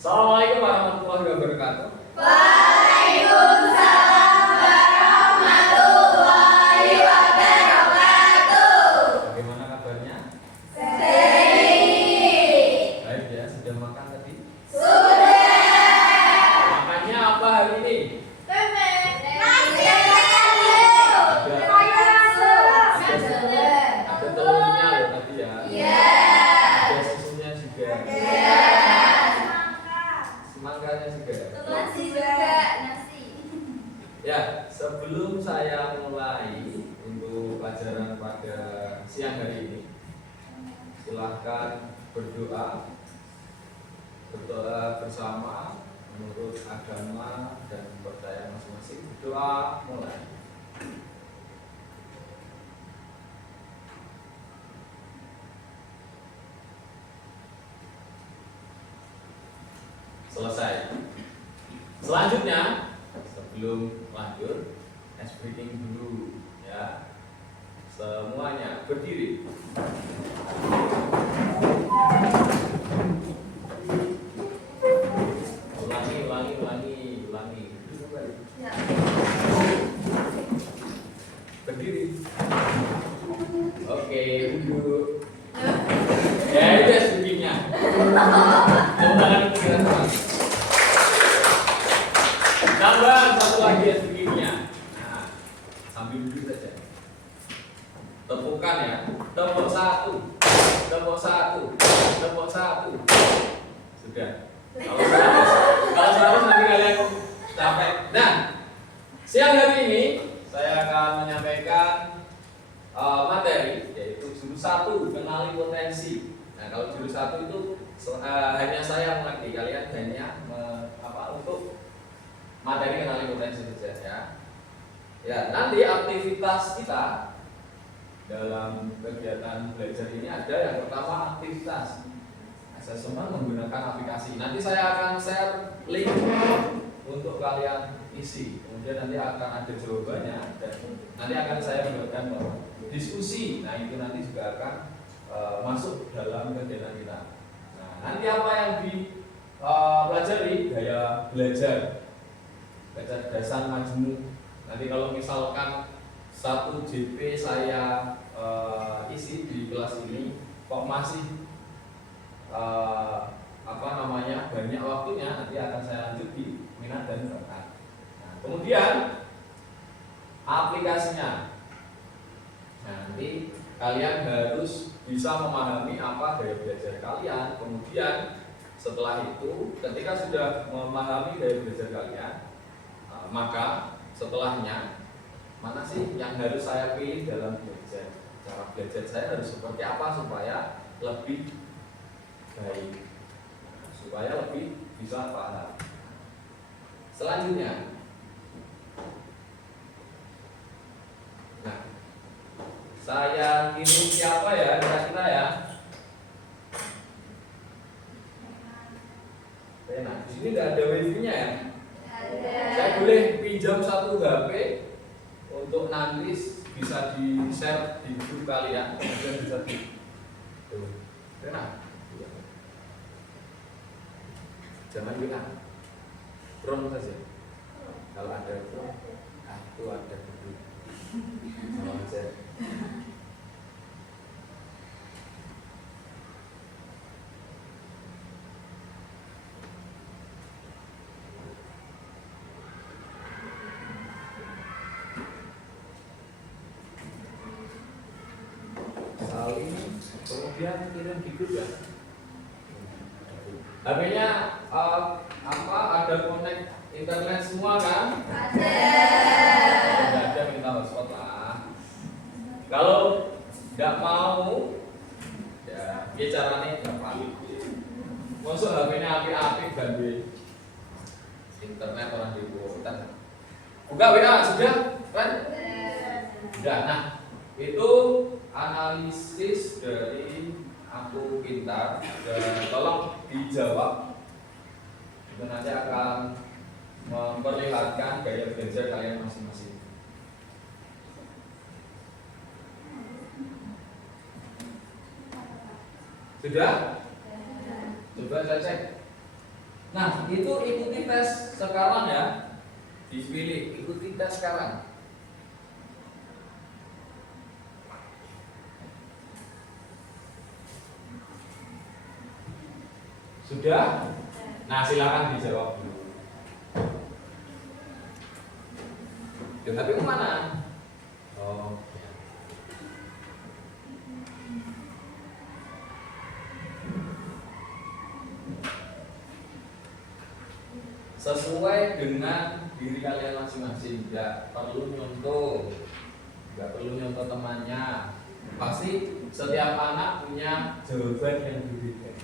Assalamualaikum warahmatullahi wabarakatuh. Waalaikumsalam warahmatullahi wabarakatuh. Bagaimana kabarnya? Baik. Baik ya, sudah makan tadi? Sudah. Makannya apa hari ini? Nasi Ada telurnya loh tadi ya. Iya. Ada susunya juga. Iya. Semangatnya juga. Nasi juga. Nasi. Ya, sebelum saya mulai untuk pelajaran pada siang hari ini, silahkan berdoa bersama menurut agama dan percaya masing-masing. Doa mulai. Selesai. Selanjutnya, sebelum lanjut, ice breaking dulu ya. Semuanya berdiri. Ulangi. Ya. Berdiri. Oke, duduk. Ya, itu ice breakingnya. Tangan pikiran keras. Tambah satu lagi ice breakingnya. Nah, sambil duduk saja. Tepukan ya. Tepuk satu. Sudah. Kalau 100 nanti kalian capek. Nah, siang hari ini saya akan menyampaikan materi yaitu jurus 1, kenali potensi. Nah, kalau jurus 1 itu hanya saya mengerti, kalian hanya untuk materi kenali potensi saja ya. Ya, nanti aktivitas kita dalam kegiatan belajar ini ada yang pertama aktivitas asesmen menggunakan aplikasi. Nanti saya akan share link untuk kalian isi. Kemudian nanti akan ada jawabannya dan nanti akan saya buatkan diskusi. Nah, itu nanti juga akan masuk dalam kegiatan kita. Nah, nanti apa yang dipelajari gaya belajar kecerdasan majemuk. Nanti kalau misalkan 1 JP saya isi di kelas ini kok masih banyak waktunya, nanti akan saya lanjut di minat dan bakat. Nah, kemudian aplikasinya. Nah, nanti kalian harus bisa memahami apa gaya belajar kalian. Kemudian setelah itu, ketika sudah memahami gaya belajar kalian, maka setelahnya mana sih yang harus saya pilih dalam belajar? Cara belajar saya harus seperti apa supaya lebih baik, supaya lebih bisa paham. Selanjutnya, nah, saya kirim siapa ya kira-kira ya? Nah, di sini nggak ada wifi-nya ya? Ada. Saya boleh pinjam 1 HP untuk nanti bisa di-share di grup kalian, kemudian bisa di enak. Jangan bilang Chrome saja. Kalau ada Chrome, itu ada grup. Sama aja. Saling kemudian kirim di grup ya. HP-nya ada connect internet semua kan? Ada. Tidak ada minta hotspot lah. Kalau nggak mau, ya caranya gampang. Masuk HP-nya api-api ganti internet orang di kota. Buka WA sudah, kan? Sudah. Nah, itu analisis dari Aku Pintar dan tolong dijawab. Itu nanti akan memperlihatkan gaya belajar kalian masing-masing. Sudah? Coba saya cek. Nah, itu ikuti tes sekarang ya. Dipilih, ikuti tes sekarang. Sudah? Nah, silakan dijawab dulu. Ya, tapi kemana? Oh, ya. Sesuai dengan diri kalian masing-masing. Tidak perlu nyontoh, nggak perlu nyontoh temannya. Pasti setiap anak punya jawaban yang berbeda.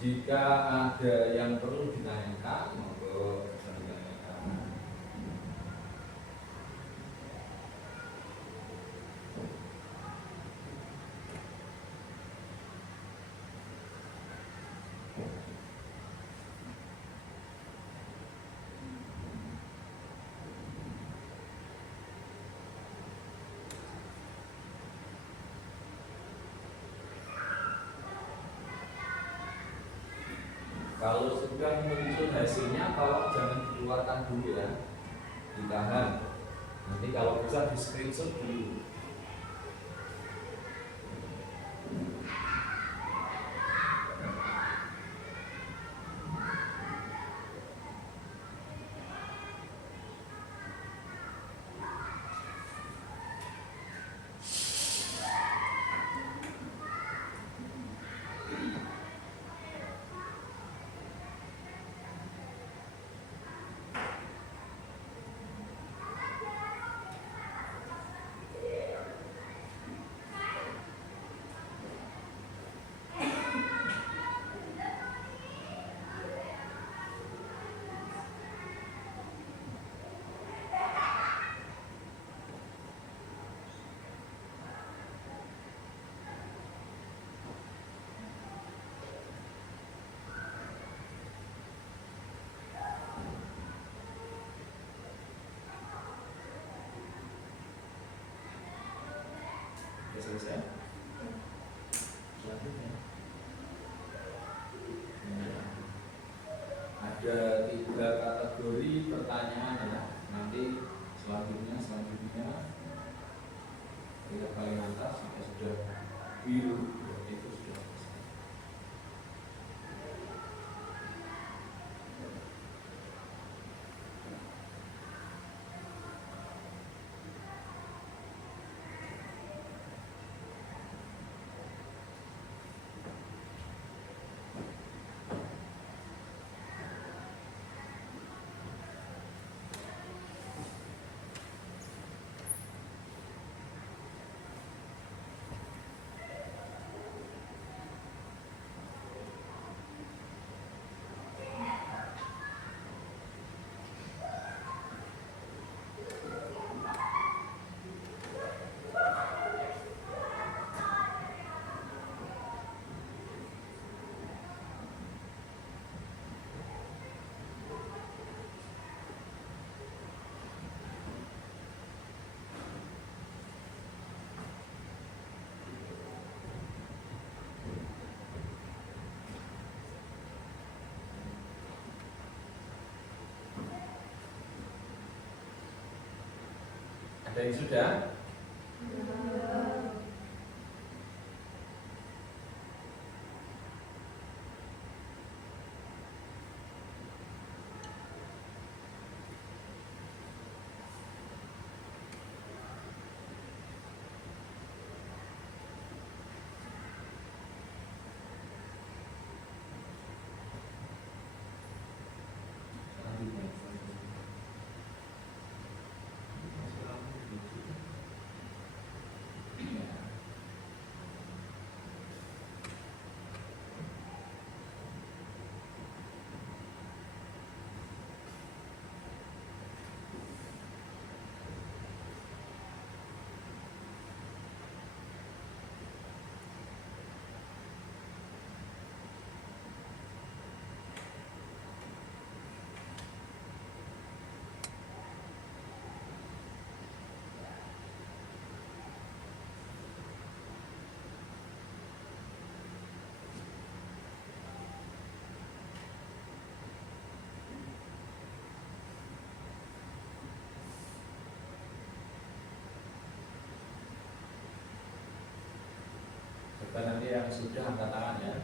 Jika ada yang perlu ditanyakan, monggo ditanyakan. Kalau sudah muncul hasilnya, tolong jangan dikeluarkan dulu ya, ditahan. Nanti kalau bisa di screenshot dulu. Sudah selesai? Selanjutnya. Nah, ada 3 kategori pertanyaan ya. Nanti selanjutnya lihat paling atas sampai sudah biru, itu sudah selesai. Ada yang sudah? yang sudah angkat tangan ya.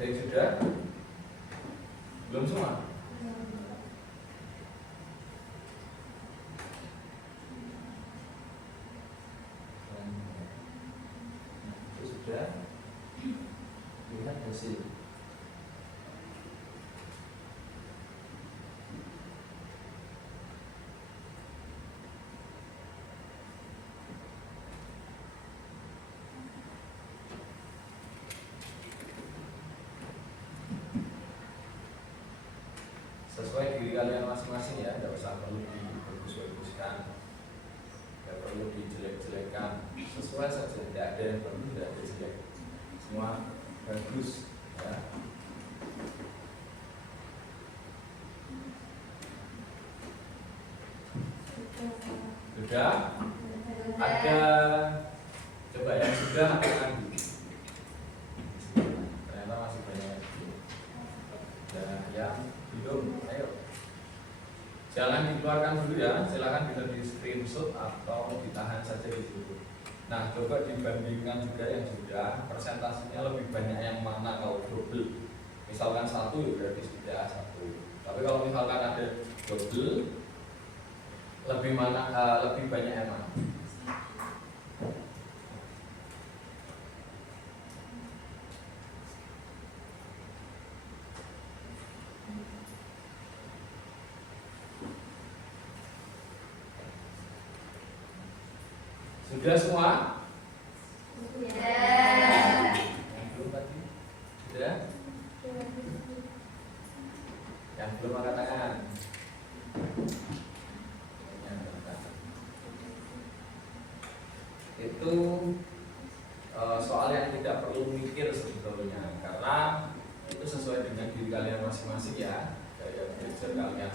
Ada yang sudah? Belum semua? Itu sudah. Lihat hasil. Sesuai diri kalian masing-masing ya, tidak usah perlu dibagus-baguskan, tidak perlu dijelek-jelekan, sesuai saja, tidak ada yang perlu, tidak ada jelek, semua bagus ya. Sudah? Ada coba yang sudah angkat dulu. Ternyata masih banyak yang belum. Ayo, jangan dikeluarkan dulu ya, silakan bisa di screenshot atau ditahan saja di situ. Nah, coba dibandingkan juga yang sudah, persentasenya lebih banyak yang mana kalau double. Misalkan 1 ya berarti sudah 1. Tapi kalau misalkan ada double, lebih banyak yang mana? Sudah semua? Sudah. Yang belum tadi? Sudah? Yang belum angkat tangan? Itu soal yang tidak perlu mikir sebetulnya, karena itu sesuai dengan diri kalian masing-masing ya, gaya belajar kalian.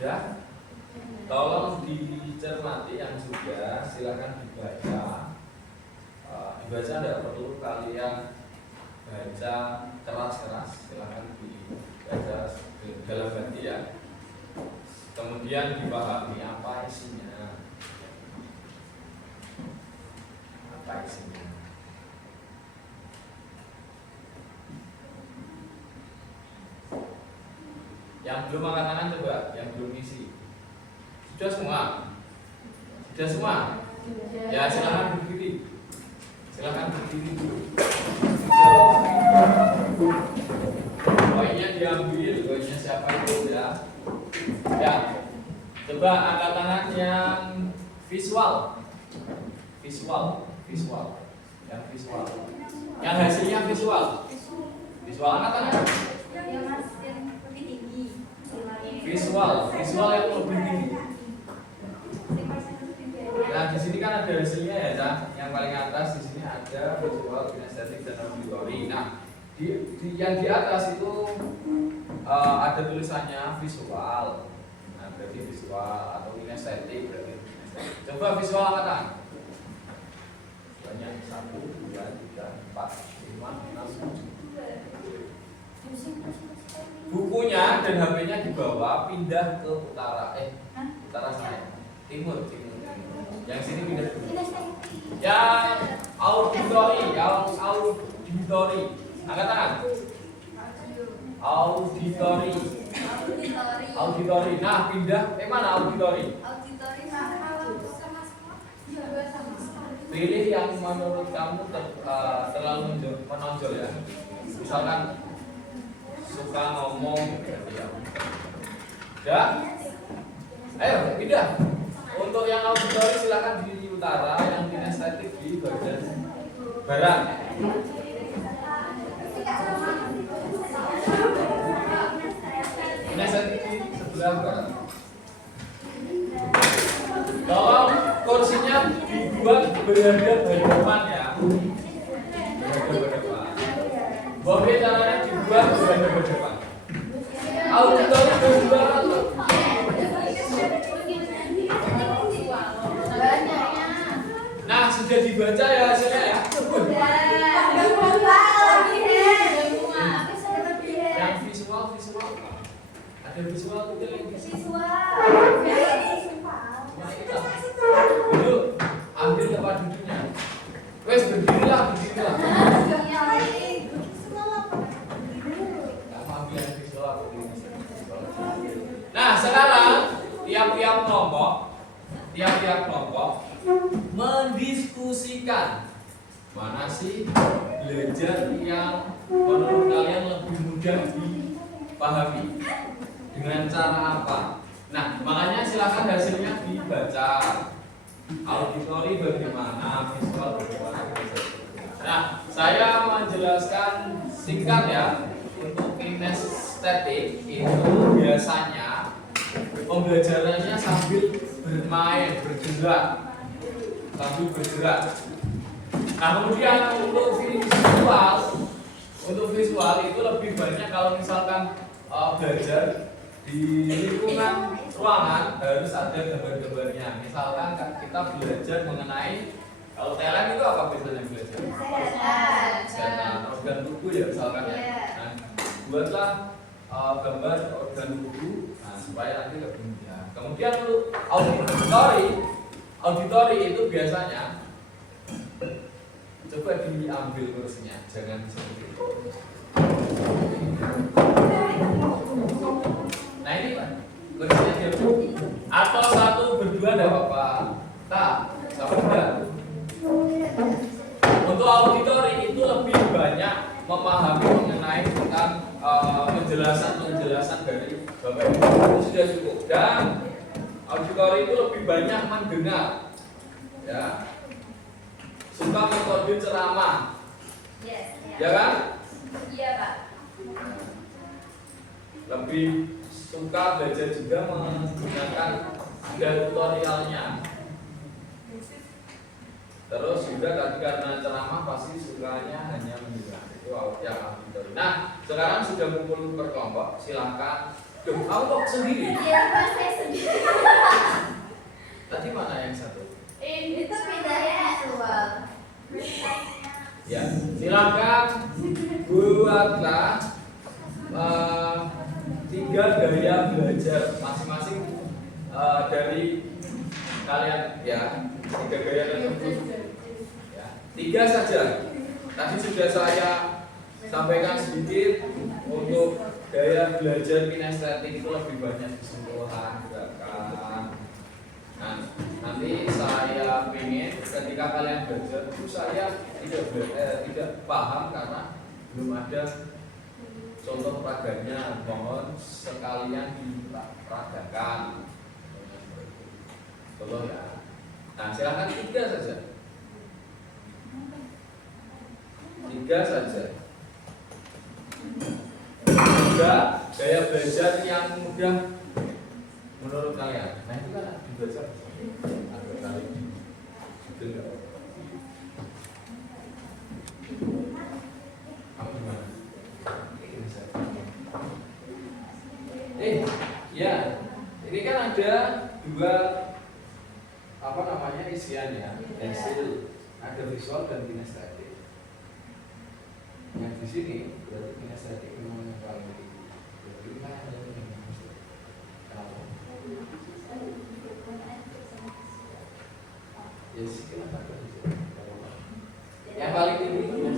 Sudah? Tolong dicermati yang sudah, silahkan dibaca. Dibaca tidak perlu kalian baca keras-keras, silahkan dibaca dalam hati ya. Kemudian dipahami apa isinya. Apa isinya? Yang belum angkat tangan coba, yang belum isi. Sudah semua? Sudah semua? Ya silahkan berdiri. Silahkan berdiri dulu. Poinnya diambil, poinnya siapa itu ya? Ya. Coba angkat tangan yang visual. Visual. Yang visual. Yang hasilnya visual. Visual angkat tangan. Visual yang lebih tinggi. Nah, di sini kan ada hasilnya ya, Cak. Yang paling atas di sini ada visual, kinestetik dan auditori. Nah, yang di atas itu ada tulisannya visual. Nah, berarti visual atau kinestetik berarti kinestetik. Coba visual angkatan. Banyak 1, 2, 3, 4, 5, 6, 7. Bukunya dan HP-nya dibawa pindah ke utara. Utara sana. Timur. Yang sini pindah dulu. Yang auditori, auditori. Angkat tangan. Auditori. Auditori. Nah, pindah. Mana auditori? Pilih yang menurut kamu terlalu menonjol ya. Misalkan suka ngomong gitu ya. Ya. Ayo pindah. Untuk yang auditori silakan di utara, yang kinestetik di bagian barat. Kinestetik di sebelah barat. Tolong kursinya dibuat berhadapan ya. Bagaimana caranya dibuat berhadapan? Auditori berhadapan. Nah, sudah dibaca ya hasilnya ya. Yang visual. Ada visual juga yang duduk, ambil tempat duduknya. Wes berdirilah. Nah, sekarang tiap-tiap kelompok mendiskusikan mana sih belajar yang menurut kalian lebih mudah dipahami, dengan cara apa. Nah, makanya silakan hasilnya dibaca. Auditori bagaimana, visual bagaimana. Nah, saya menjelaskan singkat ya. Untuk kinestetik itu biasanya pembelajarannya sambil bermain, bergerak. Nah, kemudian untuk visual itu lebih banyak kalau misalkan belajar di lingkungan ruangan harus ada gambar-gambarnya. Misalkan kita belajar mengenai, kalau TLM itu apa biasanya belajar? Kesehatan organ tubuh ya misalkan ya. Nah, buatlah gambar organ tubuh, nah, supaya nanti lebih mudah. Kemudian untuk auditori itu biasanya coba diambil kursinya, jangan seperti itu. Nah ini Pak, kursinya diambil. Atau satu berdua ada apa? Tak, sama enggak. Untuk auditori itu lebih banyak memahami mengenai tentang penjelasan dari Bapak Ibu, itu sudah cukup. Dan auditori itu lebih banyak mendengar, ya. Suka metode ceramah, ya kan? Iya Pak. Lebih suka belajar juga menggunakan tutorialnya. Terus juga tadi karena ceramah pasti sukanya hanya mendengar. Itu yang auditori. Nah, sekarang sudah kumpul berkelompok, silakan. Kamu kok sendiri? Iya Pak, saya sendiri. Tadi mana yang satu? Ini tuh pindahnya visual. Ya, silakan buatlah 3 gaya belajar masing-masing dari kalian ya. 3 gaya tersebut. Ya, 3 saja. Tadi sudah saya sampaikan sedikit untuk gaya belajar kinestetik itu lebih banyak keseluruhan gerakan. Nah, nanti saya ingin ketika kalian belajar itu saya tidak paham karena belum ada contoh peraganya, mohon sekalian diperagakan. Tolong ya. Nah, silakan 3 saja. 3 saja. 3 gaya belajar yang mudah menurut kalian. Nah, itu kan dibaca agak kali itu enggak apa gimana? Ya, ini kan ada 2 apa namanya isiannya, hasil ada visual dan kinestetik. Yang di sini berarti kinestetik memang yang paling Yes, yang paling tinggi itu ya.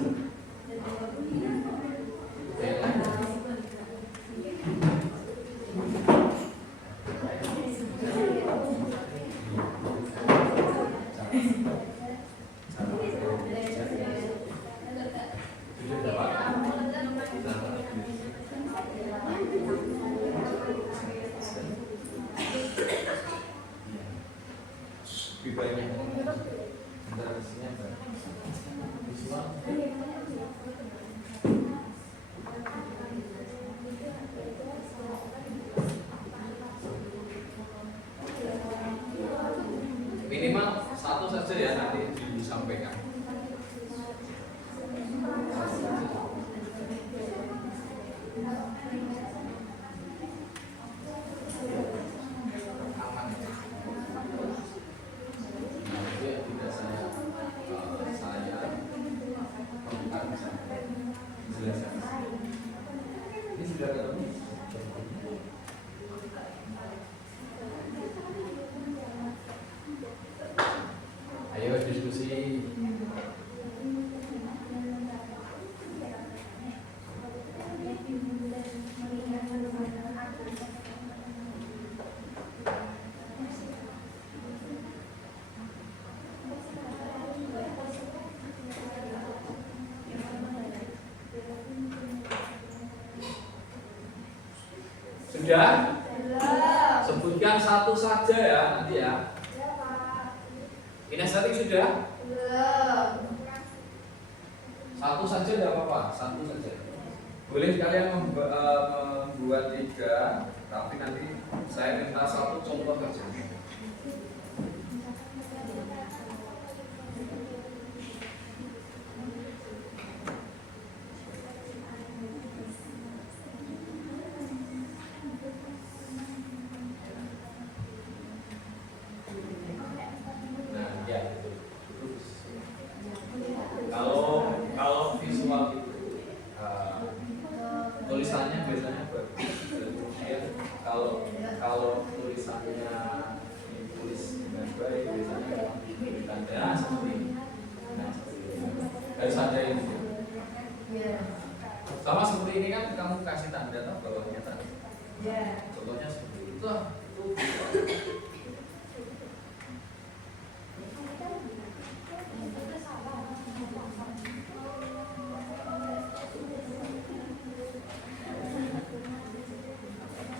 Lebih banyak. Minimal satu saja ya nanti disampaikan. Aman ya. Nanti tidak saya bukan jelaskan. Ini sudah ketemu. Ayo diskusi. Sudah? Sebutkan satu saja ya nanti ya. Kinestetik sudah? Satu saja tidak apa-apa, satu saja. Boleh kalian membuat 3, tapi nanti saya minta satu contoh saja. Nah, ya betul. Kalau visual itu tulisannya biasanya bagus. Kemudian kalau tulisannya ditulis dengan baik biasanya tanda seperti ini. Nah, seperti ini. Harus ada ini. Sama seperti ini kan kamu kasih tanda atau bawahnya tanda. Contohnya seperti itu. Itu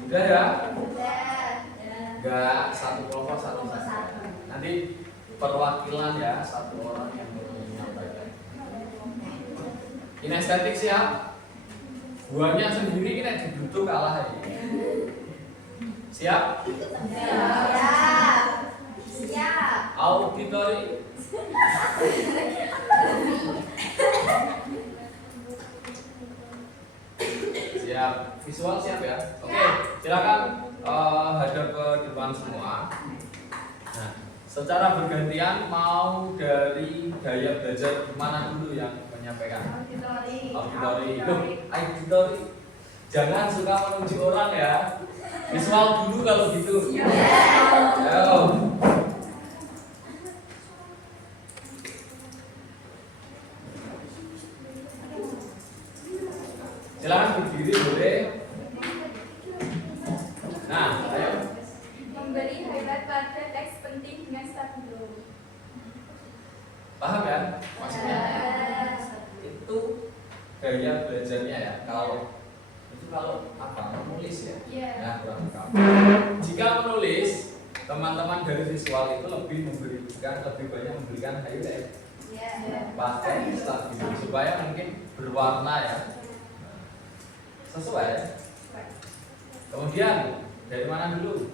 sudah ya? Enggak satu kelompok satu saja. Nanti perwakilan ya, satu orang yang menyampaikan. Kinestetik siap? Buahnya sendiri kita dibutuh kalah ya. Siap? Siap. Auditori. Siap. Visual siap ya? Oke, silakan hadap ke depan semua. Nah, secara bergantian mau dari gaya belajar mana dulu yang menyampaikan? Auditori. Loh, auditori. Jangan suka menunjuk orang ya. Visual dulu kalau gitu. Ayo. Silakan berdiri boleh. Nah, ayo. Memberi highlight pada teks penting dengan stabilo. Paham ya maksudnya? Itu gaya belajarnya ya. Kalau apa? Menulis ya. Nah, kurang tahu. Jika menulis, teman-teman dari visual itu lebih banyak memberikan highlight. Pakai stabilo supaya mungkin berwarna ya. Sesuai. Kemudian dari mana dulu?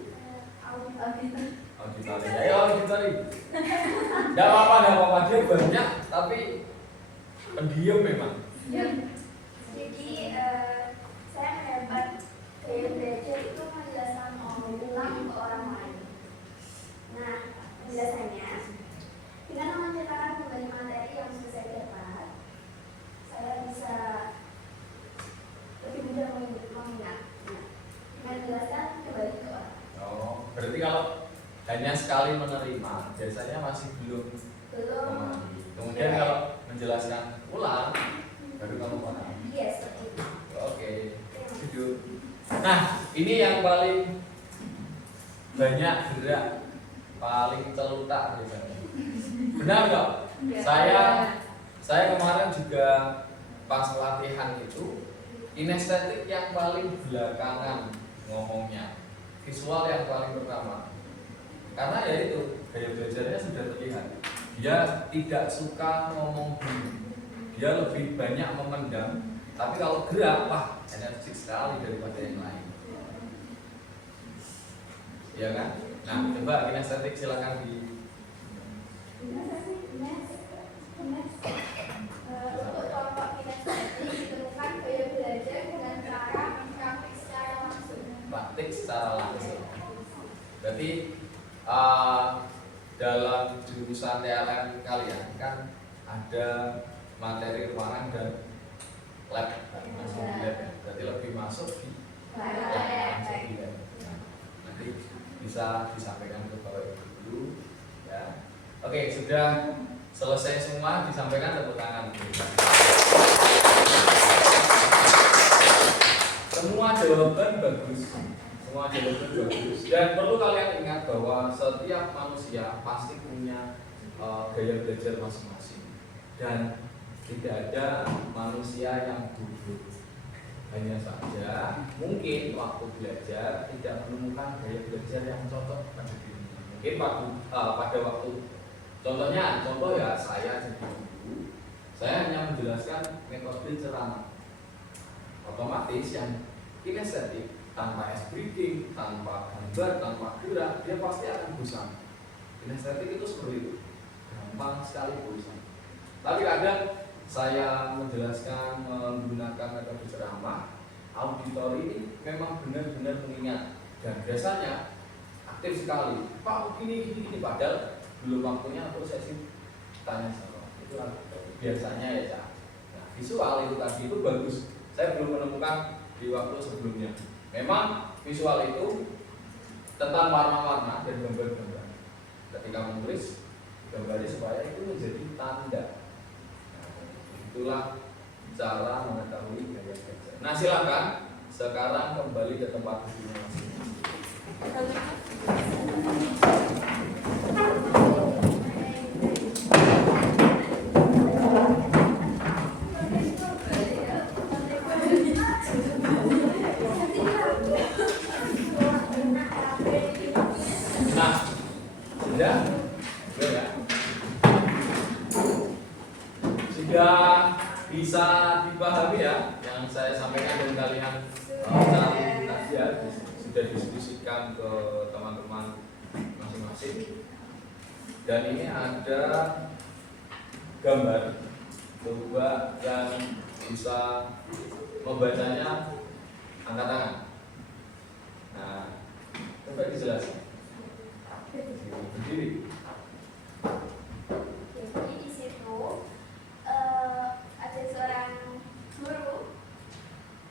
Auditori. Ayo auditori. Tidak apa-apa dia banyak tapi pendiam memang. Jadi saya mendapat gaya belajar itu menjelaskan ulang ke orang lain. Nah, penjelasannya dengan menceritakan kembali materi yang sudah saya dapat, saya bisa lebih mudah mengingat. Dengan menjelaskan kembali ke orang. Oh, berarti kalau hanya sekali menerima, biasanya masih belum memahami. Kemudian kalau menjelaskan ulang, baru kamu paham. Iya, seperti itu. Oke, setuju. Nah, ini yang paling banyak gerak, paling celutak biasanya. Benar nggak? Saya kemarin juga pas latihan itu kinestetik yang paling belakangan ngomongnya, visual yang paling pertama. Karena ya itu gaya belajarnya sudah terlihat. Dia tidak suka ngomong dulu, dia lebih banyak memendam. Tapi kalau gerak, wah energik sekali daripada yang lain. Iya kan? Nah, coba kinestetik silakan di. Untuk kelompok kinestetik ditemukan gaya belajar dengan cara praktik secara langsung. Praktik secara langsung. Berarti dalam jurusan TLM kalian kan ada materi ruangan dan lab, masuk di lab. Berarti lebih masuk di lab, masuk di lab. Nah, nanti bisa disampaikan ke Bapak Ibu dulu ya. Oke, sudah selesai semua, disampaikan tepuk tangan. Semua jawaban bagus. Semua jawaban bagus. Dan perlu kalian ingat bahwa setiap manusia pasti punya gaya belajar masing-masing. Dan tidak ada manusia yang bodoh. Hanya saja mungkin waktu belajar tidak menemukan gaya belajar yang cocok pada dirinya. Mungkin pada waktu contoh ya saya jadi guru, saya hanya menjelaskan metode ceramah. Otomatis yang kinestetik tanpa ice breathing, tanpa gambar, tanpa gerak, dia pasti akan bosan. Kinestetik itu seperti itu, gampang sekali bosan. Tapi kadang saya menjelaskan menggunakan metode ceramah, auditori ini memang benar-benar mengingat dan biasanya aktif sekali. Pak, gini, padahal belum waktunya untuk sesi tanya jawab. Itu biasanya ya, Cak. Nah, visual itu tadi itu bagus. Saya belum menemukan di waktu sebelumnya. Memang visual itu tentang warna-warna dan gambar-gambar. Ketika menulis, gambarnya supaya itu menjadi tanda. Itulah cara mengetahui gaya belajar. Nah, silakan sekarang kembali ke tempat duduknya masing-masing. Nah, sudah? Sudah ya? Sudah bisa dipahami ya yang saya sampaikan dan kalian cari tadi ya, sudah diskusikan ke teman-teman masing-masing. Dan ini ada gambar, coba yang bisa membacanya angkat tangan. Nah, coba dijelaskan. Berdiri. Jadi di situ ada seorang guru.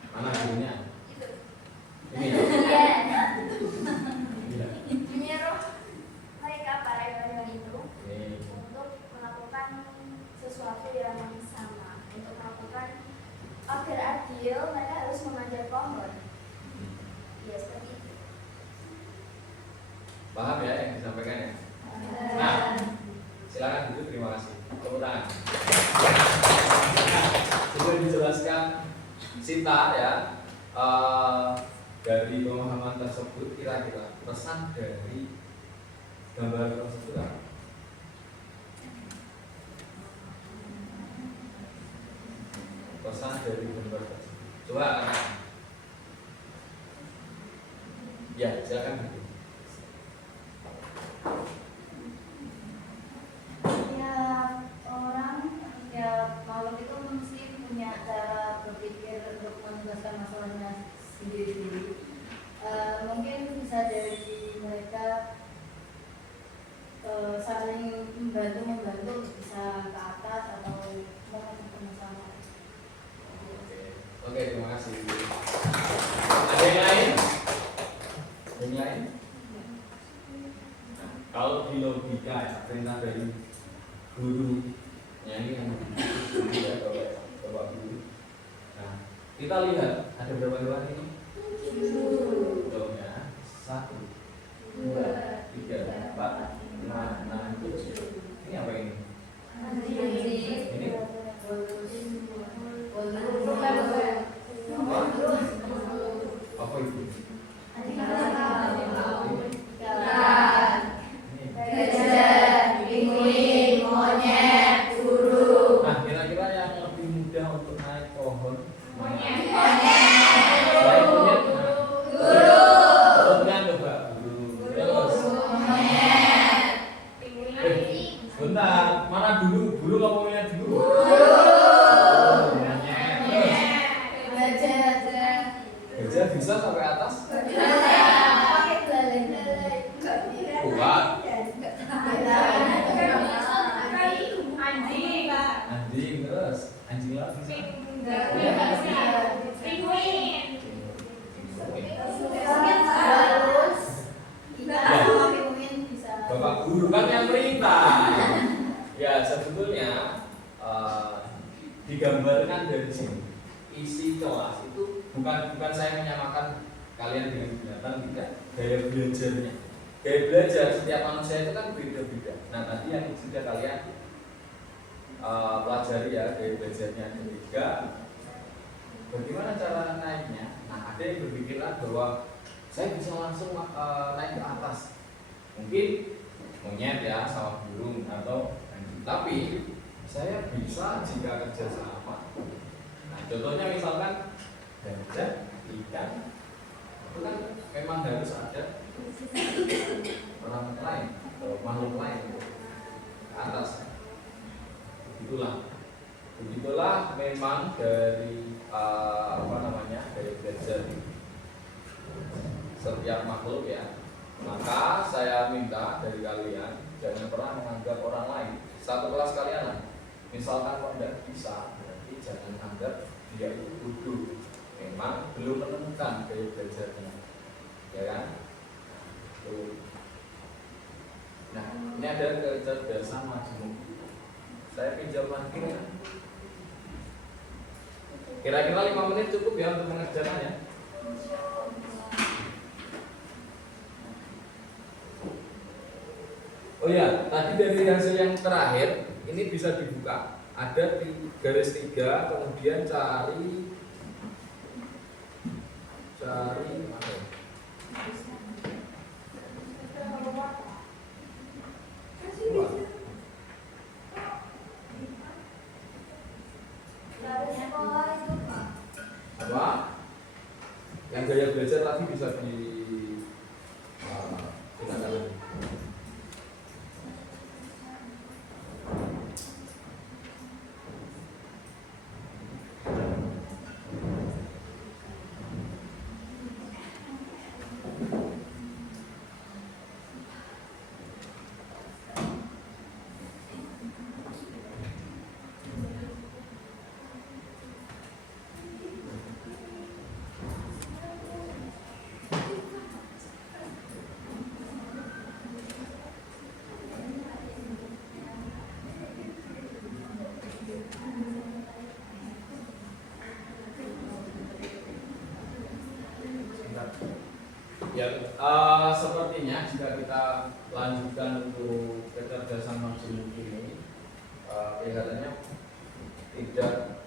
Mana gurunya? Itu. Ini. Iya. Iya. Menyuruh mereka para karyawan itu Ini. untuk melakukan sesuatu yang sama. Untuk melakukan agar adil, mereka harus memanjat pohon. Ya seperti itu. Paham ya yang disampaikan ya? Nah, silakan duduk, terima kasih. Tepuk tangan. Nah, sudah dijelaskan Sinta ya, dari pemahaman tersebut kira-kira pesan dari gambar tersebut apa? Pesan dari gambar tersebut. Coba ya, silakan duduk. Tiap orang, tiap makhluk itu mesti punya cara berpikir untuk menyelesaikan masalahnya sendiri-sendiri. Mungkin bisa dari mereka saling membantu bisa ke atas atau sama-sama. Oke, terima kasih. Ada yang lain? Yang lain? Nah, logika ya, perintah dari guru. Ini yang ya bapak guru. Nah, kita lihat ada berapa hewan ini? 7. Ya, 1, 2, 3, 4, 5, 6, 7. Ini apa ini? Ini apa itu? Nah, kira-kira yang lebih mudah untuk naik pohon? Selain monyet, turunkan coba. Terus. Bentar, mana dulu? Burung apa monyet dulu? Gajah bisa sampai atas? Kuat. Anjing terus, anjing laut bisa. Bapak guru kan yang perintah. Ya sebetulnya digambarkan dari sini isi kelas itu bukan saya menyamakan kalian dengan binatang, tidak. Gaya belajarnya, gaya belajar setiap manusia itu kan beda-beda. Nah tadi yang sudah kalian pelajari ya, gaya belajarnya ketiga. Bagaimana cara naiknya? Nah ada yang berpikiran bahwa saya bisa langsung naik ke atas, mungkin monyet ya, sama burung atau anjing. Tapi saya bisa jika kerja sama. Nah contohnya misalkan gajah, ikan, itu kan memang harus ada orang lain atau makhluk lain ke atas. Begitulah memang dari dari belajar setiap makhluk ya. Maka saya minta dari kalian jangan pernah menganggap orang lain satu kelas kalian lah. Misalkan kok tidak bisa, berarti jangan anggap dia itu bodoh. Memang belum menemukan gaya belajarnya, ya kan? Nah, ini ada kecerdasan majemuk. Saya pinjam lagi ya. Kira-kira 5 menit cukup ya untuk mengerjakannya. Oh ya, tadi dari hasil yang terakhir ini bisa dibuka. Ada di garis 3, kemudian cari apa ya? Apa? Yang gaya belajar tadi bisa gunakan lagi. Ya, sepertinya jika kita lanjutkan untuk kecerdasan majemuk ini, kelihatannya tidak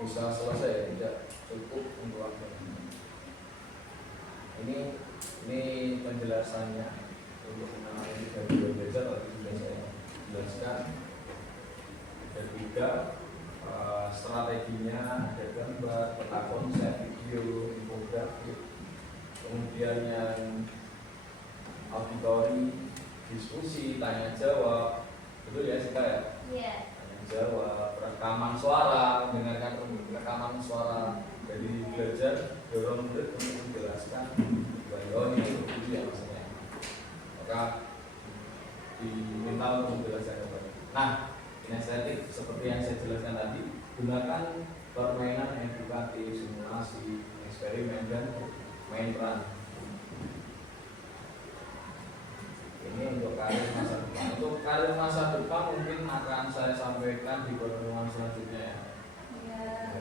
bisa selesai, tidak cukup untuk waktu ini. Ini penjelasannya untuk mengenai gaya belajar tadi sudah saya jelaskan. Ketiga, strateginya ada gambar, peta konsep, video, infografik. Kemudian yang auditori, diskusi, tanya jawab, betul ya Sika ya? Iya. Tanya jawab, rekaman suara, mendengarkan rekaman suara. Jadi belajar dorong murid untuk menjelaskan bahwa ini begitu ya maksudnya. Maka diminta untuk menjelaskan kembali. Nah, kinestetik seperti yang saya jelaskan tadi, gunakan permainan edukatif, simulasi, eksperimen dan main peran. Ini untuk karir masa depan. Untuk karir masa depan mungkin akan saya sampaikan di pertemuan selanjutnya ya. Ya.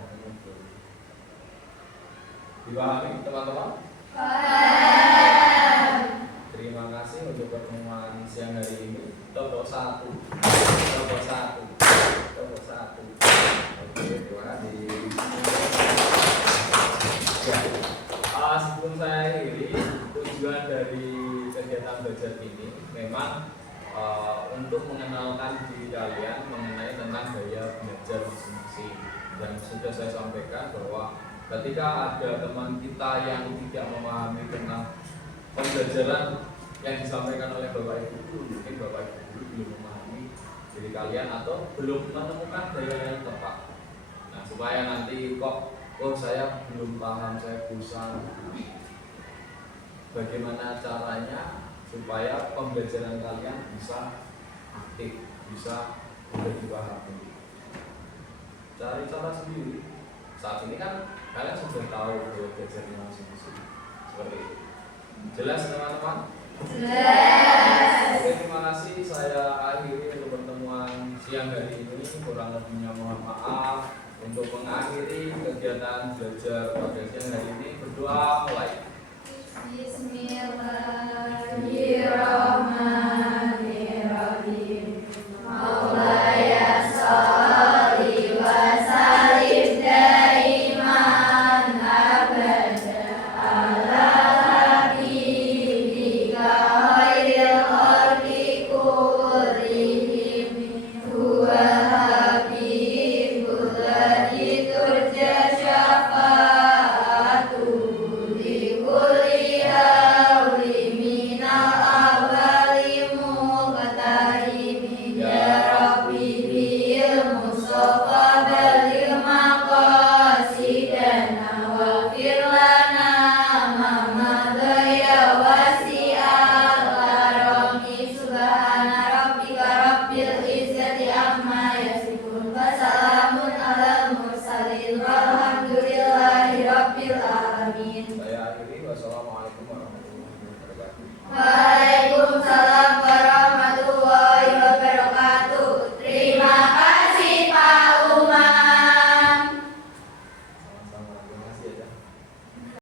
Dipahami teman-teman? Terima kasih untuk pertemuan siang hari ini. Topik 1. Oke, terima kasih. Ya, sebelum saya akhiri, tujuan dari kegiatan belajar ini memang untuk mengenalkan diri kalian mengenai tentang gaya belajar masing-masing. Dan sudah saya sampaikan bahwa ketika ada teman kita yang tidak memahami tentang pembelajaran yang disampaikan oleh Bapak Ibu guru, mungkin Bapak Ibu guru belum memahami diri kalian atau belum menemukan gaya yang tepat. Nah, supaya nanti saya belum paham, saya bosan. Bagaimana caranya supaya pembelajaran kalian bisa aktif, bisa mudah dipahami? Cari cara sendiri. Saat ini kan kalian sudah tahu gaya belajar masing-masing. Seperti itu. Jelas teman-teman? Jelas. Oke, terima kasih. Saya akhiri untuk pertemuan siang hari ini. Kurang lebihnya mohon maaf. Untuk mengakhiri kegiatan belajar pada siang hari ini, berdoa mulai. Bismillahirrahmanirrahim. Maulaya sholli wa sallim daiman abada ala habibika khairil khalqi kullihim huwa habibul ladzi turja syafa'atuhu li kulli hawli minal awali muqtarimi ya rabbi bil mustafa balil maqasidana waghfir lana ma madaya wasi'al karami subhana rabbika rabbil izzati amma yasifun wa salamun alal mursalin walhamdulillahi rabbil alamin. Saya akhiri. Wassalamualaikum warahmatullahi wabarakatuh.